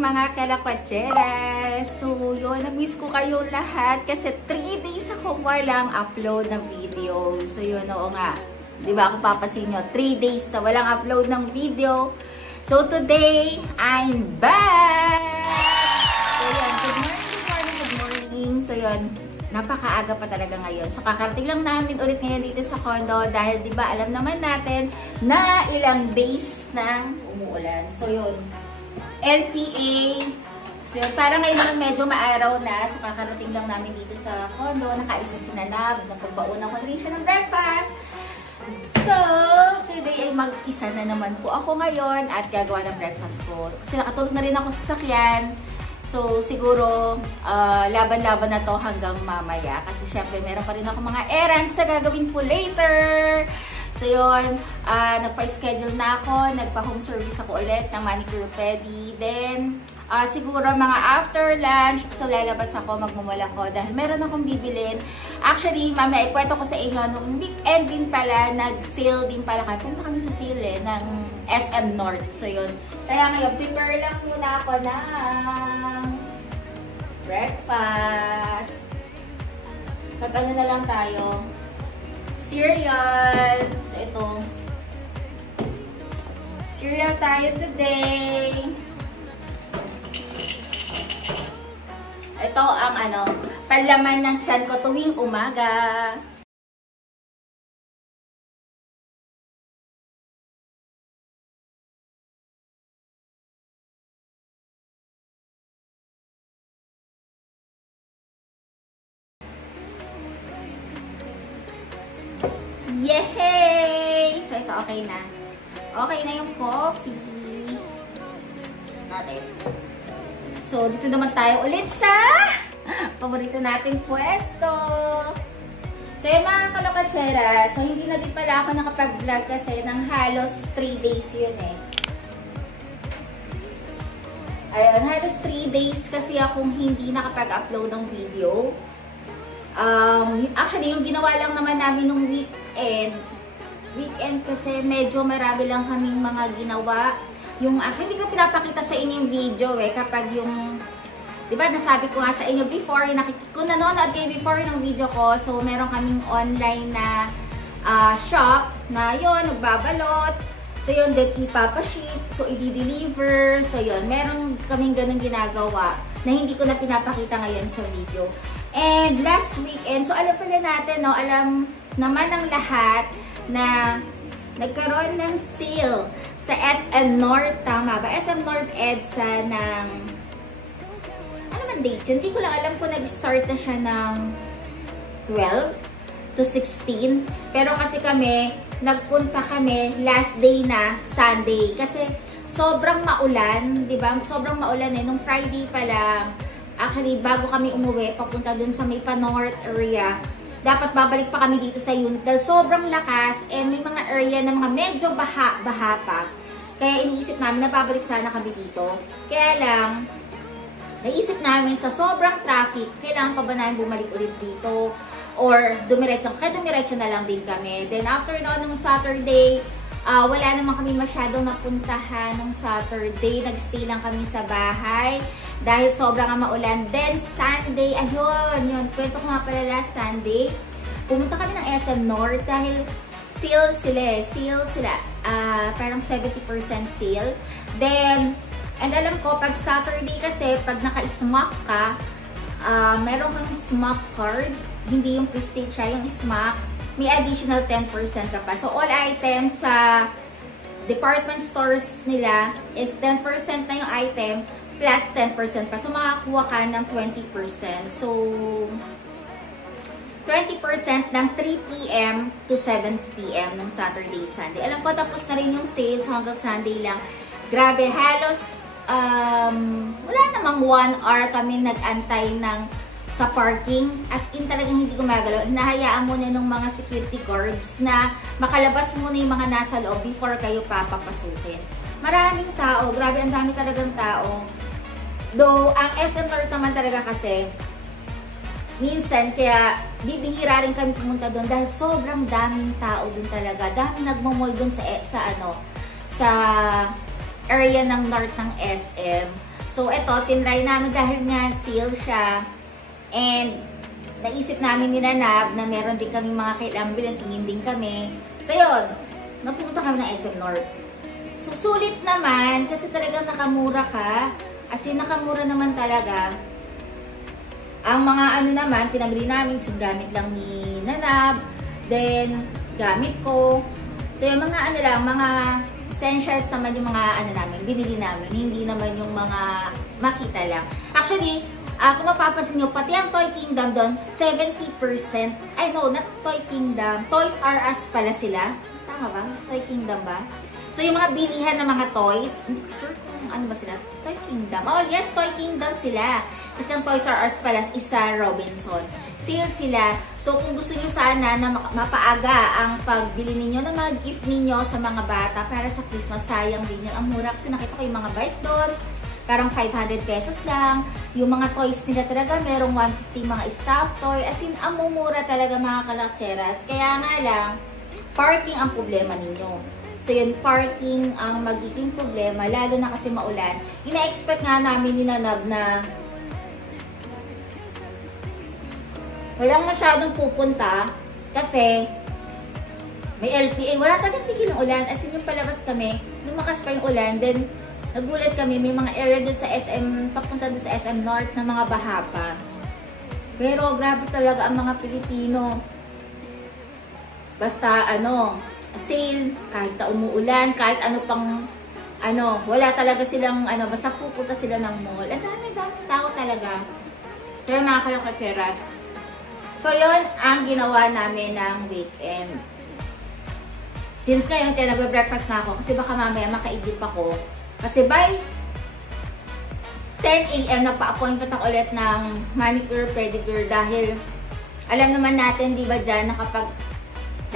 Mga kalakwatsyeras, so yun, nag-miss ko kayo lahat kasi 3 days akong walang upload na video. So yun, oo nga, di ba ako papasin nyo, 3 days na walang upload ng video. So today, I'm back! So yun, good morning. So yun, napakaaga pa talaga ngayon. So kakarating lang namin ulit ngayon dito sa condo dahil di ba alam naman natin na ilang days nang umuulan. So yun, LPA. So yun, para ngayon naman medyo maaraw na. So kakarating lang namin dito sa condo. Nakaalis na si Nanab. Napagbauna ko rin siya ng breakfast. So, today ay mag-isa na naman po ako ngayon at gagawa ng breakfast ko. Kasi nakatulog na rin ako sa sasakyan. So, siguro, laban-laban na to hanggang mamaya. Kasi syempre, meron pa rin ako mga errands na gagawin po later. So, yun, nagpa-schedule na ako. Nagpa-home service ako ulit ng manicure pedi. Then, siguro mga after lunch, so lalabas ako, magmumula ko dahil meron akong bibilin. Actually, mamaya, ikwento ko sa inyo, nung weekend din pala, nag-sale din pala kami. Punta kami sa sale ng SM North. So, yun. Kaya ngayon, prepare lang muna ako ng breakfast. Mag-ano na lang tayo? Cereal. So, ito. Cereal tayo today. Ito ang panlaman ng tiyan ko tuwing umaga. Yay! So, ito okay na. Okay na yung coffee natin. So, dito naman tayo ulit sa paborito nating pwesto. So, yung mga kalokatsera, so hindi na din pala ako nakapag-vlog kasi ng halos 3 days yun eh. Ayun, halos 3 days kasi akong hindi nakapag-upload ng video. Actually, yung ginawa lang naman namin nung weekend kasi medyo marami lang kaming mga ginawa. Actually, hindi ko pinapakita sa inyo yung video eh, kapag yung, di ba, nasabi ko nga sa inyo before, kung nanonood kayo before ng video ko, so meron kaming online na shop na yun, nagbabalot. So yun, then ipapaship, so i-deliver, so yun, meron kaming ganun ginagawa na hindi ko na pinapakita ngayon sa video. And last weekend, so alam pala natin, no, alam naman ng lahat na nagkaroon ng sale sa SM North, tama ba? SM North EDSA ng, ano man date yun? Hindi ko lang alam kung nag-start na siya ng 12 to 16. Pero kasi kami, nagpunta kami last day na Sunday. Kasi sobrang maulan, di ba? Sobrang maulan eh. Nung Friday pa lang, actually, bago kami umuwi, papunta dun sa may pa-north area, dapat babalik pa kami dito sa unit dahil sobrang lakas and may mga area na mga medyo baha pa. Kaya iniisip namin na babalik sana kami dito. Kaya lang, naisip namin sa sobrang traffic, kailangan pa ba namin bumalik ulit dito? Or dumiretso na lang din kami. Then after noon, nung Saturday, wala naman kami masyadong napuntahan nung Saturday. Nagstay lang kami sa bahay dahil sobrang maulan. Then Sunday, ayun, yun. Kwento ko nga pala last Sunday. Pumunta kami ng SM North dahil sale sila. Parang 70% sale. Then, and alam ko, pag Saturday kasi, pag naka-smack ka, meron kang smack card. Hindi yung prestige siya, yung smack. May additional 10% ka pa. So, all items sa department stores nila is 10% na yung item plus 10% pa. So, makakuha ka ng 20%. So, 20% ng 3 PM to 7 PM nung Saturday, Sunday. Alam ko, tapos na rin yung sales hanggang Sunday lang. Grabe, halos, wala namang 1 hour kami nag-antay sa parking. As in, talagang hindi gumagalaw. Hinahayaan muna ng mga security guards na makalabas muna yung mga nasa loob before kayo papapasukin. Maraming tao. Grabe, ang dami talagang tao. Though, ang SM North naman talaga kasi, minsan, kaya bibihira rin kami pumunta doon dahil sobrang daming tao doon talaga. Daming nagmamall doon sa area ng north ng SM. So, eto, tinry namin dahil nga seal siya. And, naisip namin ni Nanab na meron din kami mga kailangan bilang, tingin din kami. So, yun, napupunta kami ng SM North. So, sulit naman, kasi talagang nakamura ka. As in, nakamura naman talaga. Ang mga ano naman, pinabili namin, so gamit lang ni Nanab. Then, gamit ko. So, yung mga ano lang, mga essentials naman yung mga ano namin, binili namin. Hindi naman yung mga makita lang. Actually, kung mapapansin nyo, pati ang Toy Kingdom doon, 70%. Ay, no, not Toy Kingdom. Toys R Us pala sila. Tama ba? Toy Kingdom ba? So, yung mga bilihan ng mga toys, hindi ko sure kung ano ba sila. Toy Kingdom. Oh, yes, Toy Kingdom sila. Kasi ang Toys R Us pala is sa Robinson. Sale sila. So, kung gusto nyo sana na mapaaga ang pagbili ninyo ng mga gift ninyo sa mga bata para sa Christmas, sayang din yun. Ang mura kasi nakita ko yung mga bike doon. Parang 500 pesos lang. Yung mga toys nila talaga, merong 150 mga stuffed toy. As in, ang mumura talaga mga kalakcheras. Kaya nga lang, parking ang problema ninyo. So yun, parking ang magiging problema, lalo na kasi maulan. Ina-expect nga namin ni Nanab na walang masyadong pupunta kasi may LPA. Wala talagang tigil ng ulan. As in, yung palabas kami, lumakas pa yung ulan. Then, nagulat kami, may mga area doon sa SM, papunta doon sa SM North na mga baha pa. Pero, grabe talaga ang mga Pilipino. Basta, sale, kahit na umuulan, kahit ano pang, wala talaga silang, basta pupunta sila ng mall. Ang dami tao talaga. So, yung mga kalakatseras. So, yun ang ginawa namin ng weekend. Since ngayon, kaya nag-breakfast na ako, kasi baka mamaya makaidip ako. Kasi by 10 AM, nagpa-appointment ako ulit ng manicure, pedicure dahil alam naman natin, di ba dyan, na kapag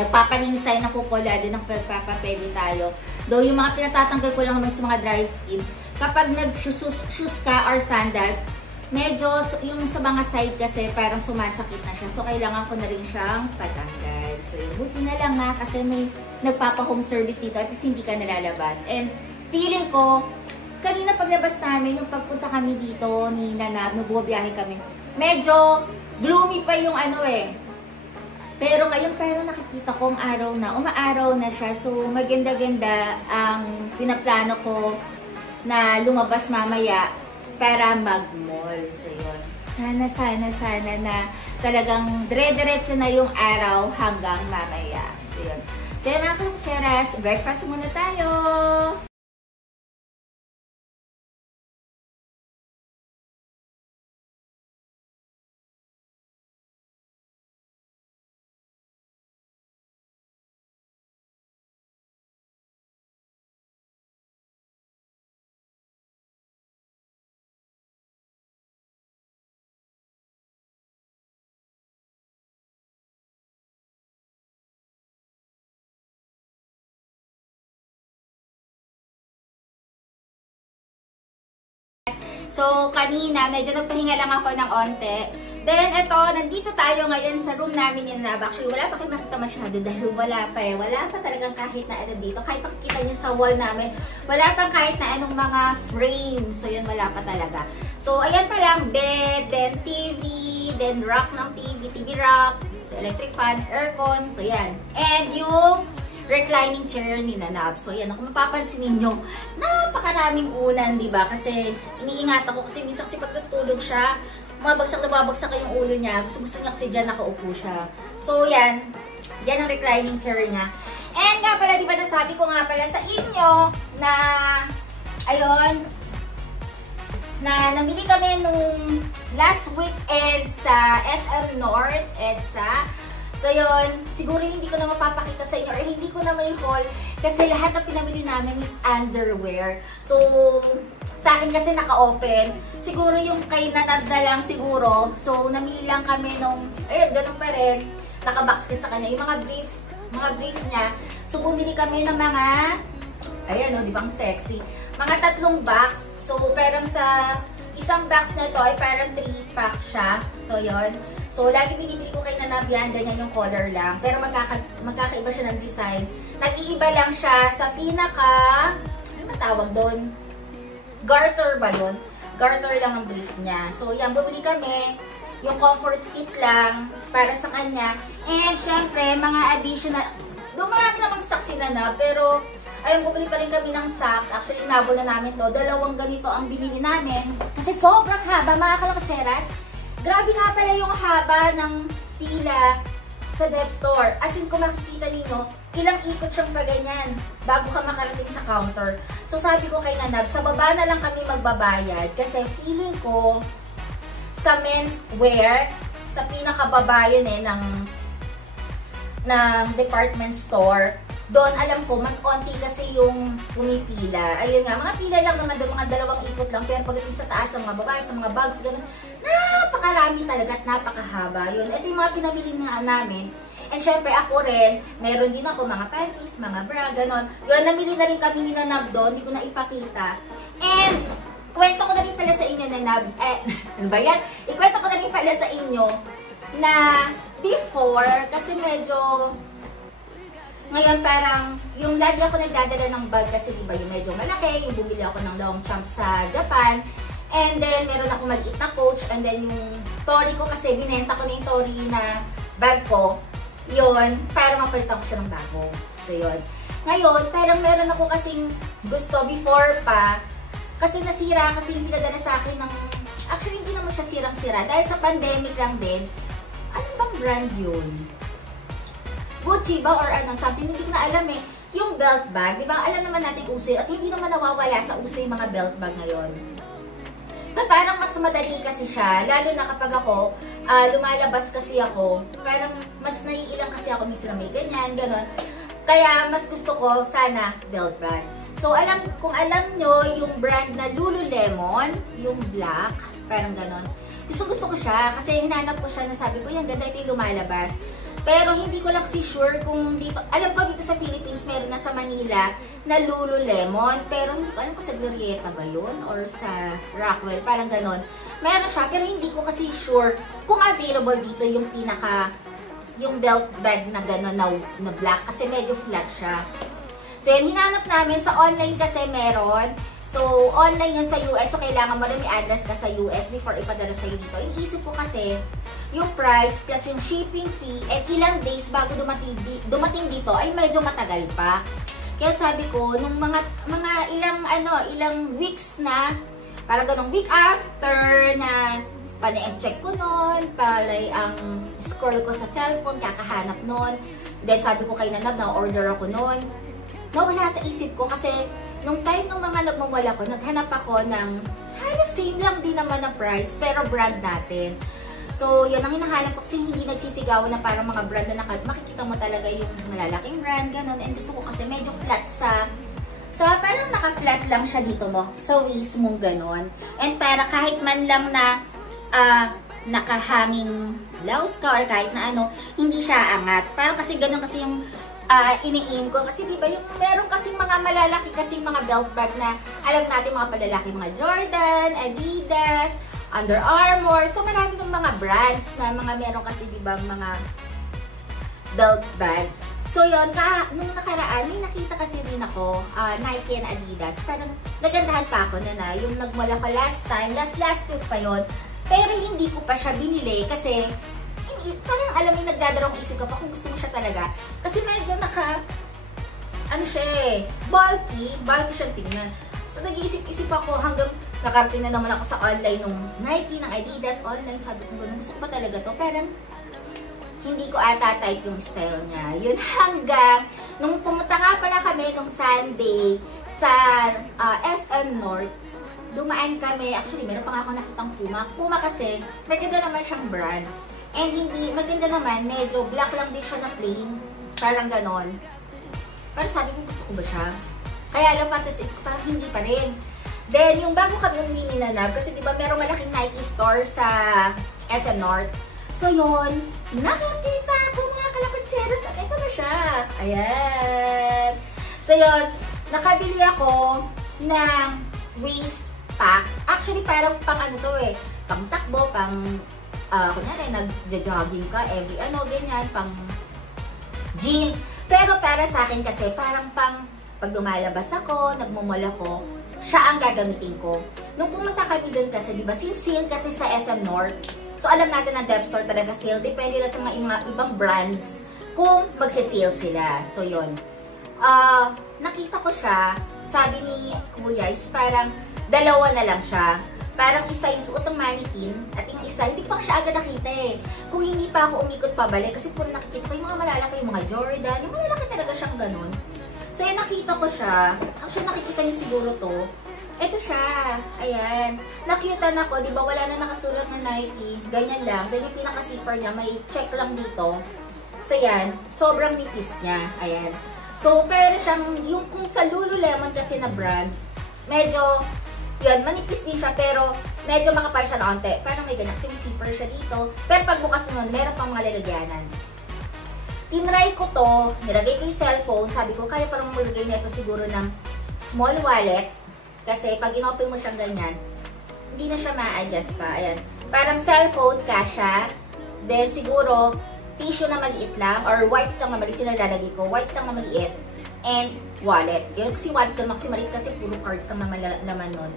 nagpapalinis tayo ng kukola, din nagpapapedi tayo. Though yung mga pinatatanggal ko lang naman sa mga dry skin, kapag nag-shoes ka or sandals, medyo yung sa mga side kasi parang sumasakit na siya. So, kailangan ko na rin siyang patanggal. So, yung buti na lang nga kasi may nagpapa-home service dito kasi hindi ka nalalabas. And feeling ko, kanina paglabas namin, yung pagpunta kami dito ni Nanab, nung bumabiyahe kami, medyo gloomy pa yung pero ngayon, nakikita ko ang araw na, umaaraw na siya. So, maganda-ganda ang pinaplano ko na lumabas mamaya para mag-mall. So, yun. Sana na talagang dire-diretso na yung araw hanggang mamaya. So, yun. So, yun mga kalakcheras, breakfast muna tayo! So, kanina, medyo nagpahinga lang ako ng onte. Then, eto, nandito tayo ngayon sa room namin ni Nanab. Actually, wala pa kayo makita masyado dahil wala pa eh. Wala pa talagang kahit na dito. Kahit makikita nyo sa wall namin, wala pa kahit na anong mga frame. So, yun, wala pa talaga. So, ayan pa lang, bed, then TV, then rack ng TV rack, so electric fan, aircon, so yan. And yung reclining chair ni Nanab. So, yan. Kung mapapansin ninyo, napakaraming unan, di ba? Kasi, iniingatan ko kasi minsan kasi pag natulog siya, mabagsak yung ulo niya. Gusto niya kasi dyan nakaupo siya. So, yan. Yan ang reclining chair niya. And nga pala, di ba, nasabi ko nga pala sa inyo na, ayun, na namili kami nung last weekend sa SM North, EDSA. So, yun, siguro hindi ko na mapapakita sa inyo or hindi ko na may haul kasi lahat ng pinamili namin is underwear. So, sa akin kasi naka-open. Siguro yung kay Nanab na lang siguro. So, namili lang kami nung, ayun, ganun pa rin. Naka-box kasi sa kanya. Yung mga brief niya. So, bumili kami ng mga, ayan o, di bang sexy? Mga 3 box. So, parang sa isang box na ito ay parang 3-pack siya. So, yun. So, lagi binibili ko kay Nanab yan, ganyan yung color lang. Pero magkakaiba siya ng design. Nag-iiba lang siya sa pinaka, ano matawag doon? Garter ba yun? garter lang ang brief niya. So, yan, bumili kami. Yung comfort fit lang para sa kanya. And, syempre, mga additional, dumarami namang socks sila na, pero, ayun, bumili pa rin kami ng socks. Actually, nabol na namin to. 2 ganito ang binili namin. Kasi sobrang haba, mga kalakatseras. Grabe nga pala yung haba ng pila sa Dep Store. As in, kung makikita ninyo, ilang ikot siyang pa ganyan bago ka makarating sa counter. So, sabi ko kay Nanab, sa baba na lang kami magbabayad kasi feeling ko sa menswear, sa pinakababa yun ng department store, doon alam ko, mas onti kasi yung pumipila. Ayun nga, mga pila lang naman, mga 2 ikot lang. Pero pagdating sa taas, sa mga babae, sa mga bags, ganun, napakarami talaga at napakahaba. Yun. Ito yung mga pinamili nga namin. And syempre ako rin, meron din ako mga panties, mga bra, ganon. Yun, namili na rin kami ni Nanab doon, hindi ko na ipakita. And, kwento ko na rin pala sa inyo, Nanab, ano ba yan? Ikwento ko na rin pala sa inyo na before, kasi medyo, ngayon parang, yung lagi ako nagdadala ng bag kasi diba yung medyo malaki, yung bumili ako ng Longchamp sa Japan. And then, meron ako maliit na Coach. And then, yung Tori ko kasi, binenta ko na yung Tori na bag ko. Yun, para mapalitan ko siya ng bago. So, yun. Ngayon, parang meron ako kasing gusto before pa. Kasi nasira, kasi yung pinadala sa akin ng... Actually, hindi naman siya sirang-sira. Dahil sa pandemic lang din. Ano bang brand yun? Gucci ba or ano? Something, hindi ko na alam eh. Yung belt bag, di ba? Alam naman natin uso at hindi naman nawawala sa uso yung mga belt bag ngayon. But parang mas madali kasi siya, lalo na kapag ako, lumalabas kasi ako, parang mas naiilang kasi ako minsan na may ganyan, gano'n. Kaya mas gusto ko sana belt bag. So kung alam nyo yung brand na Lululemon, yung black, parang gano'n. Gusto ko siya kasi hinanap ko siya na sabi ko, yan ganda ito yung lumalabas. Pero hindi ko lang kasi sure kung dito, alam ko dito sa Philippines meron na sa Manila na Lululemon, pero hindi ko alam kung sa Glorieta ba yun or sa Rockwell, parang ganon. Meron siya, pero hindi ko kasi sure kung available dito yung yung belt bag na ganon na black kasi medyo flat siya. So yun, hinanap namin sa online kasi meron. So online yun sa US, so kailangan mo na may address ka sa US before ipadala sa'yo dito. Iniisip ko kasi, yung price plus yung shipping fee at ilang days bago dumating dito ay medyo matagal pa. Kaya sabi ko, nung mga ilang weeks na, parang ganong week after na pana-check ko nun, palay ang scroll ko sa cellphone, kakahanap nun. Then sabi ko kay Nanab, na-order ako nun. Nawala sa isip ko kasi nung time ng mga nagmamala ko, naghanap ako ng halos same lang din naman na price pero brand natin. So, yun ang hinahanap ko kasi hindi nagsisigaw na parang mga brand na makikita mo talaga yung malalaking brand, ganun. And gusto ko kasi medyo flat parang naka-flat lang siya dito mo. So, waist mong ganun. And para kahit man lang na nakahanging blouse ka or kahit na ano, hindi siya angat. Parang kasi ganun kasi yung ini-aim ko. Kasi diba yung meron kasing mga malalaki kasing mga belt bag na alam natin mga palalaki, mga Jordan, Adidas, Under Armour. So, marami ng mga brands na meron kasi diba mga belt bag. So, yun, nung nakaraan, may nakita kasi rin ako, Nike and Adidas. Parang nagandahan pa ako na yung nagmula ko last time, last week pa yun. Pero hindi ko pa siya binili kasi parang alam mo yung nagdadarong isip ka pa kung gusto mo siya talaga. Kasi medyo bulky siya tingnan. So, nag-iisip-isip ako hanggang nakarating na naman ako sa online ng Nike, ng Adidas, online. Sabi ko, gusto ko pa talaga to. Pero, hindi ko ata type yung style niya. Yun hanggang, nung pumunta nga pala kami nung Sunday sa SM North, dumaan kami. Actually, meron pa nga ako nakitang Puma. Puma kasi, maganda naman siyang brand. And hindi, maganda naman, medyo black lang din siya na plain. Parang ganon. Pero sabi ko, gusto ko ba siya? Kaya alam fantasy ko, parang hindi pa rin. Then, yung bago kami yung mini Nanab, kasi diba merong malaking Nike store sa SM North. So, yun, nakakita ako mga kalapatseros at ito na siya. Ayan. So, yun, nakabili ako ng waist pack. Actually, parang pang ano to eh, pang takbo, pang, kunyari, nag-jogging ka, every ganyan, pang gym. Pero para sa akin kasi, parang pag lumalabas ako, nagmumall ako, siya ang gagamitin ko. Nung pumunta kami doon kasi, di ba, sale kasi sa SM North. So, alam natin na Dep Store talaga sale. Depende na sa mga ibang brands kung magse-sale sila. So, yun. Nakita ko siya, sabi ni Kuya, is parang dalawa na lang siya. Parang isa yung suot ng mannequin at yung isa, hindi pa siya agad nakita eh. Kung hindi pa ako umikot pabalik, kasi puro nakikita ko yung mga malalaki, yung mga Jordan, yung malalaki talaga siyang ganun. So, yun, nakita ko siya. Actually, nakikita niyo siguro to. Ito siya. Ayan. Nakyutan ako, di ba? Wala na nakasulat na Nike. Ganyan lang. Ganyan yung pinaka-zipper niya. May check lang dito. So, yan. Sobrang nipis niya. Ayan. So, pero siyang, yung kung sa Lululemon kasi na brand, medyo, yan, manipis din siya, pero medyo makapal siya na onte. Parang may ganyan. Kasi may zipper siya dito. Pero pagbukas nun, meron pang mga lalagyanan. Tinry ko to, nilagay ko yung cellphone, sabi ko, kaya parang malagay nito siguro ng small wallet. Kasi pag in-open mo siyang ganyan, hindi na siya ma-adjust pa. Ayan. Parang cellphone, kasha. Then siguro, tissue na maliit lang, or wipes lang na maliit yung nalalagay ko. Wipes lang na maliit. And wallet. Yung kasi wallet ko, kasi maliit kasi puro cards ang naman nun.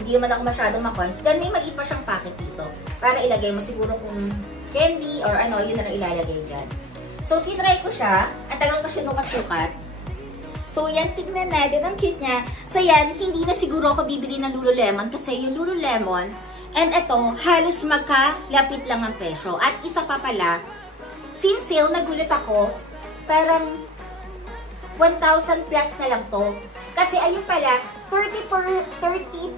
Hindi naman ako masyadong ma-coins. Then may maliit pa siyang packet dito. Para ilagay mo siguro kung candy or ano, yun na lang ilalagay dyan. So, tinry ko siya. Ang tagal pa siya sukat. So, yan, tignan natin. Ang cute niya. So, yan, hindi na siguro ako bibili ng Lululemon kasi yung Lululemon and ito, halos magkalapit lang ang presyo. At isa pa pala, since sale, nagulat ako, parang 1,000 plus na lang to. Kasi ayun pala, 30%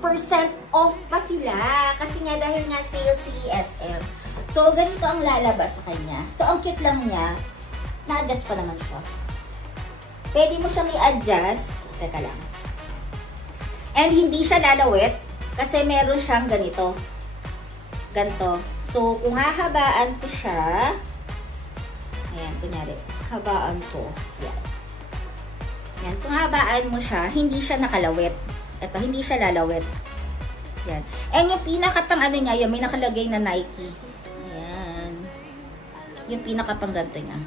off pa sila. Kasi nga dahil nga sale si SM. So, ganito ang lalabas sa kanya. So, ang cute lang niya. Na-adjust pa naman siya. Pwede mo siyang i-adjust. Teka lang. And hindi siya lalawit. Kasi meron siyang ganito. Ganito. So, kung hahabaan ko siya. Ayan, kunyari. Habaan ko. Yan. Yan. Kung habaan mo siya, hindi siya nakalawit. Ito, hindi siya lalawit. Yan. And yung pinakapang ano niya, yung may nakalagay na Nike. Ayan. Yung pinakapang ganito niya.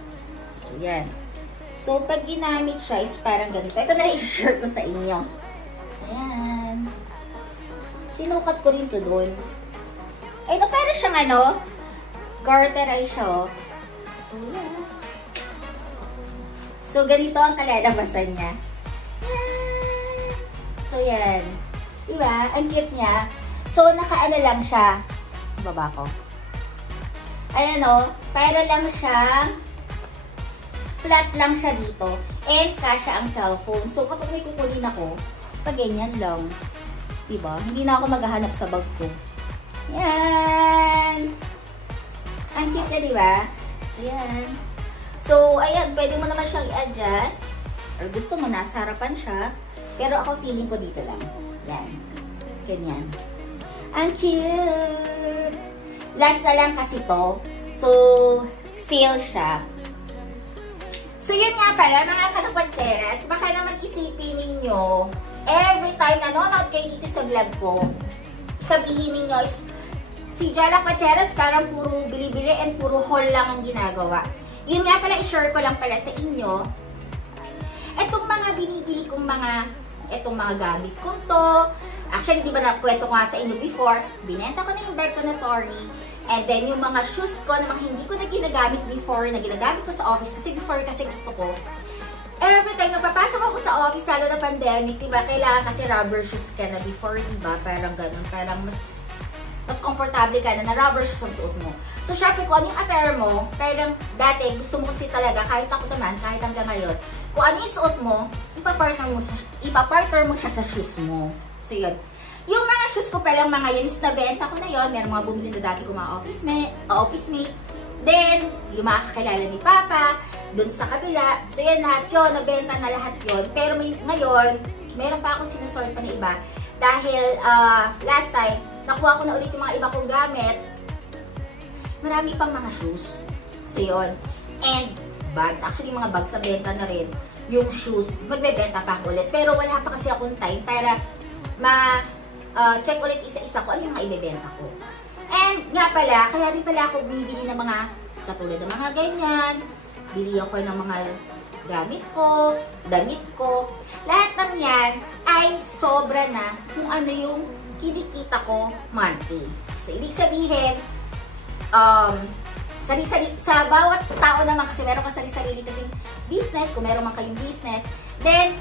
So, yan. So, pag ginamit siya is parang ganito. Ito na i-share ko sa inyo. Ayan. Sinukat ko rin to doon. Ay, no, parang siyang ano, garter ay siya, oh. So, yan. So, ganito ang kalalabasan niya. Ayan. So, yan. Diba? Ang cute niya. So, nakaano lang siya. Baba ko. Ayan, oh. Para lang siya flat lang siya dito. And kasya ang cellphone. So, kapag may kukunin ako, pag ganyan lang. Diba? Hindi na ako maghahanap sa bag ko. Yan! Ang cute niya, diba? So, yan. So, ayan. Pwede mo naman siyang i-adjust. Or gusto mo, nasa harapan siya. Pero ako, feeling ko dito lang. Yan. Ganyan. Ang cute! Last na lang kasi to. So, sale siya. So, yun nga pala, mga kanapatseras, baka naman isipin ninyo, every time nanonood kayo dito sa vlog ko, sabihin ninyo is, si Jala Patseras parang puro bili-bili and puro haul lang ang ginagawa. Yun nga pala, i-share ko lang pala sa inyo, etong mga binibili kong etong mga gamit kong to, actually, di ba nakwento ko nga sa inyo before, binenta ko na yung bag ko na Tori. And then, yung mga shoes ko na mga hindi ko na ginagamit before, na ginagamit ko sa office. Kasi before, kasi gusto ko. Every time na papasok ako sa office, lalo na pandemic, diba? Kailangan kasi rubber shoes ka na before, diba? Parang ganun. Parang mas komportable ka na rubber shoes ang suot mo. So, syempre, kung ano yung attire mo, parang dati, gusto mo kasi talaga, kahit ako naman, kahit hanggang ngayon, kung ano yung suot mo, ipapartner mo siya sa shoes mo. So, yun. Yung mga shoes ko palang mga yun is nabenta ko na yun. Meron mga bumili na dati ko mga office mate. Then, yung mga kakilala ni Papa, dun sa kabila. So, yan lahat yun. Nabenta na lahat yun. Pero ngayon, meron pa akong sinusort pa na iba. Dahil, last time, nakuha ko na ulit yung mga iba kong gamit. Marami pang mga shoes. So, yun. And, bags. Actually, mga bags na benta na rin. Yung shoes, magbebenta pa ako ulit. Pero wala pa kasi akong time para check ulit isa-isa ko ano yung mga ibebenta ko. And nga pala, kaya rin pala ako bibili ng mga katulad ng mga ganyan. Bili ako ng mga gamit ko, damit ko, lahat ng yan ay sobra na kung ano yung kinikita ko monthly. So, ibig sabihin, sa bawat tao naman kasi meron ka sarili kasing business, kung meron man kayong business, then,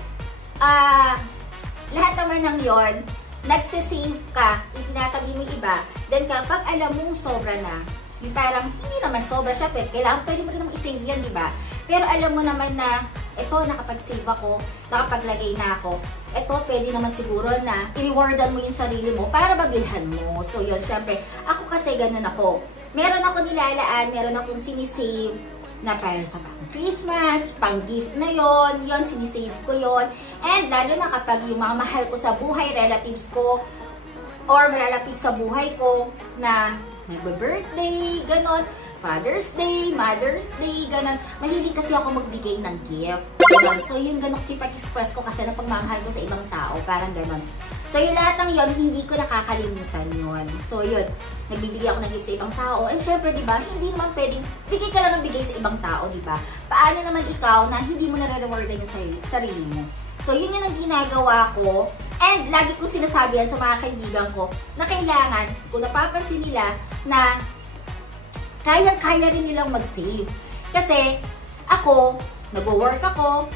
lahat naman ng yon nagsisave ka, itinatabi mo iba, then kapag alam mong sobra na, yung parang hindi naman sobra siya, kailangan pwede mo rin naman i-save yan, di ba? Pero alam mo naman na, eto, nakapag-save ako, nakapaglagay na ako, eto, pwede naman siguro na i-rewardan mo yung sarili mo para mabilhan mo. So, yun, syempre, ako kasi ganun ako. Meron ako nilalaan, meron akong sinisave na para sa Christmas, pang-gift na yon, sinisave ko yon. And lalo na kapag yung mga mahal ko sa buhay, relatives ko, or malalapit sa buhay ko na nagbe-birthday, ganon, Father's Day, Mother's Day, ganon. Mahilig kasi ako magbigay ng gift. Ganon. So, yun ganon kasi pag-express ko kasi na pagmamahal ko sa ibang tao, parang ganon. So, yung lahat ng yun, hindi ko nakakalimutan yun. So, yun, nagbibigay ako ng gift sa ibang tao. And syempre, di ba, hindi naman pwedeng bigay ka lang ng bigay sa ibang tao, di ba? Paano naman ikaw na hindi mo nare-rewardan yung sarili mo? So, yun yung ang ginagawa ko. And lagi ko sinasabi yan sa mga kaibigan ko na kailangan, kung napapansin nila, na kaya rin nilang mag-save. Kasi, ako, nag-work ako,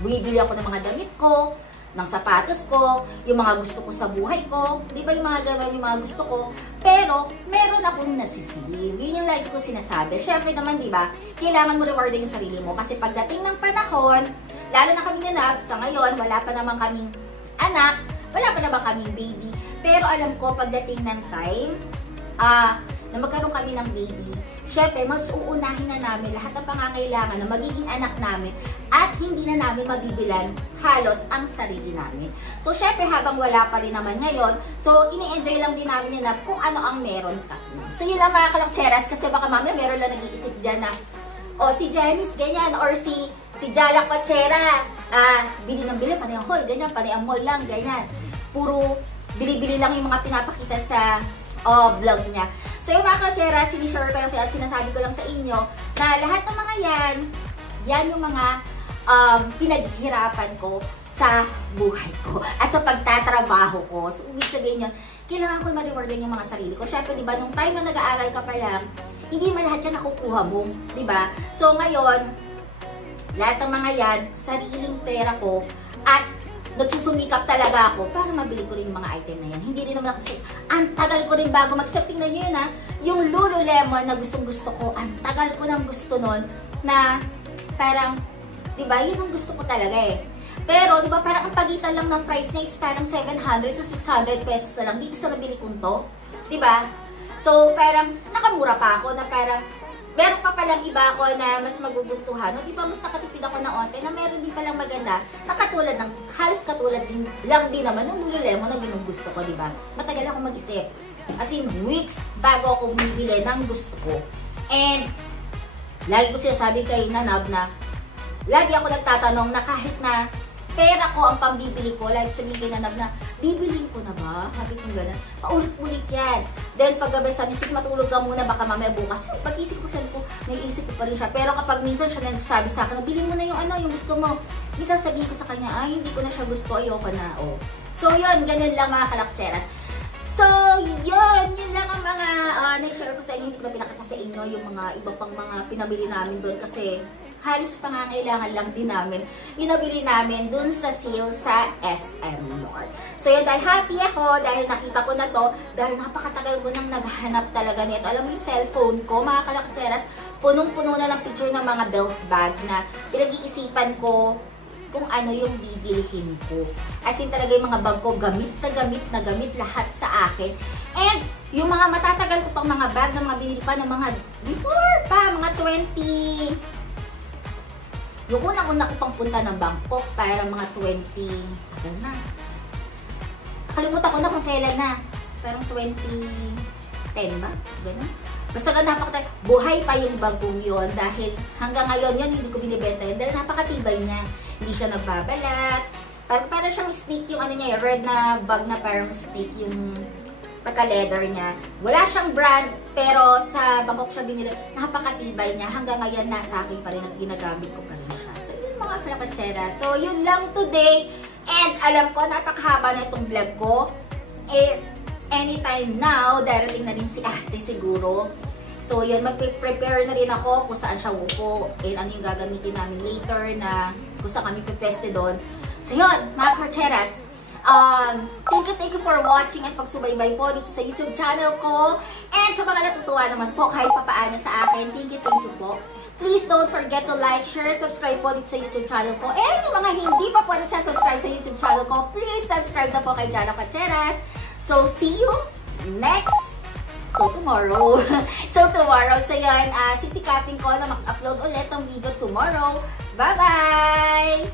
bumibili ako ng mga damit ko, ng sapatos ko, yung mga gusto ko sa buhay ko, di ba yung mga gano'n yung mga gusto ko, pero meron akong nasisave. Yun yung lagi ko sinasabi. Syempre naman, di ba, kailangan mo rewardin yung sarili mo kasi pagdating ng panahon, lalo na kami nanap, sa ngayon, wala pa naman kaming anak, wala pa naman kaming baby, pero alam ko, pagdating ng time, na magkaroon kami ng baby, syempre, mas uunahin na namin lahat ng pangangailangan na magiging anak namin at hindi na namin mabibilan halos ang sarili namin. So, syempre, habang wala pa rin naman ngayon, so, ini-enjoy lang din namin na kung ano ang meron kami. So, yun lang mga kalakcheras kasi baka mamaya meron lang nag-iisip dyan na o si Janice, ganyan, or si Jalak Pachera, bili ng bili, panay ang hall, ganyan, panay ang mall lang, ganyan. Puro bili-bili lang yung mga pinapakita sa vlog niya. So yung mga kachera, sinishare ko lang at sinasabi ko lang sa inyo na lahat ng mga yan yung mga pinaghirapan ko sa buhay ko at sa pagtatrabaho ko. So ibig sabihin yun, kailangan ko ma-rewardan yung mga sarili ko. Siyempre, di ba, nung time na nag-aaral ka pa lang, hindi man lahat yan nakukuha mo, di ba? So ngayon, lahat ng mga yan, sariling pera ko at nagsusumikap talaga ako para mabili ko rin yung mga item na yan. Hindi rin naman ako, ang tagal ko rin bago mag-accept. Tingnan nyo yun ha, yung Lululemon na gustong-gusto ko, ang tagal ko nang gusto nun na parang, di ba, yun ang gusto ko talaga eh. Pero, di ba, parang ang pagitan lang ng price niya is parang 700 to 600 pesos na lang dito sa nabili kong to. Di ba? So, parang nakamura pa ako na parang meron pa palang iba ako na mas magugustuhan. No? Di ba, mas nakatipid ako ng onte na meron din palang maganda na katulad ng, halos katulad din, lang din naman ng Lululemon na ginugusto ko, di ba? Matagal ako mag-isip. As in, weeks bago ako bumibili ng gusto ko. And, lagi ko sinasabi kay Nanab na, lagi ako nagtatanong na kahit na pera ko ang pambibili ko, like sabihin kay Nanab na, bibilin ko na ba? Sabi ko gano'n. Paulit-ulit yan. Then paggabi sabi, sige matulog ka muna, baka mamaya bukas. Pag-isip ko siya ko, naiisip ko pa rin siya. Pero kapag minsan siya nagsabi sa akin, bilhin mo na yung ano, yung gusto mo. Minsan sabihin ko sa kanya, ay hindi ko na siya gusto, ayoko na. Oh. So yun, ganun lang mga kalakcheras. So yun lang ang mga na-share ko sa inyo. Hindi ko na pinakita sa inyo yung mga iba pang mga pinamili namin doon kasi halos pangangailangan lang din namin yung nabili namin dun sa sale sa SM North. So yun, dahil happy ako, dahil nakita ko na to, dahil napakatagal ko nang naghanap talaga nito. Alam mo yung cellphone ko, mga kalakcheras, punong-puno na lang picture ng mga belt bag na pinag-iisipan ko kung ano yung bibilihin ko. As in talaga yung mga bag ko, gamit na gamit lahat sa akin. And yung mga matatagal ko pang mga bag na mga binili pa ng mga before pa, mga 20... Yung unang-una ko pang punta ng Bangkok para mga 20, agad na. Nakalimutan ko na kung kailan na. Parang 2010 ba? Ganun. Basta napakatay. Buhay pa yung bagong yun dahil hanggang ngayon yun hindi ko binibenta yun dahil napakatibay niya. Hindi siya nagbabalat. Parang siyang stick yung ano niya, red na bag na parang stick yung pagka-leather niya. Wala siyang brand, pero sa Bangkok siya binili. Napakatibay niya. Hanggang ngayon, nasa akin pa rin at ginagamit ko pa rin siya. So, yun mga kalapachera. So, yun lang today. And alam ko, napakahaba na itong vlog ko. Anytime now, darating na rin si ate siguro. So, yun, mag-prepare na rin ako kung saan siya upo. And ano yung gagamitin namin later na kung saan kami pipeste doon. So, yun, mga kalapcheras. Thank you for watching at pagsubaybay po dito sa YouTube channel ko. And sa mga natutuwa naman po kahit papaano sa akin, thank you po. Please don't forget to like, share, subscribe po dito sa YouTube channel ko. And yung mga hindi pa po nagsasubscribe sa YouTube channel ko, please subscribe na po kay Jana Cacheras. So, see you tomorrow. So, yun, sisikapin ko na mag-upload ulit ng video tomorrow. Bye-bye!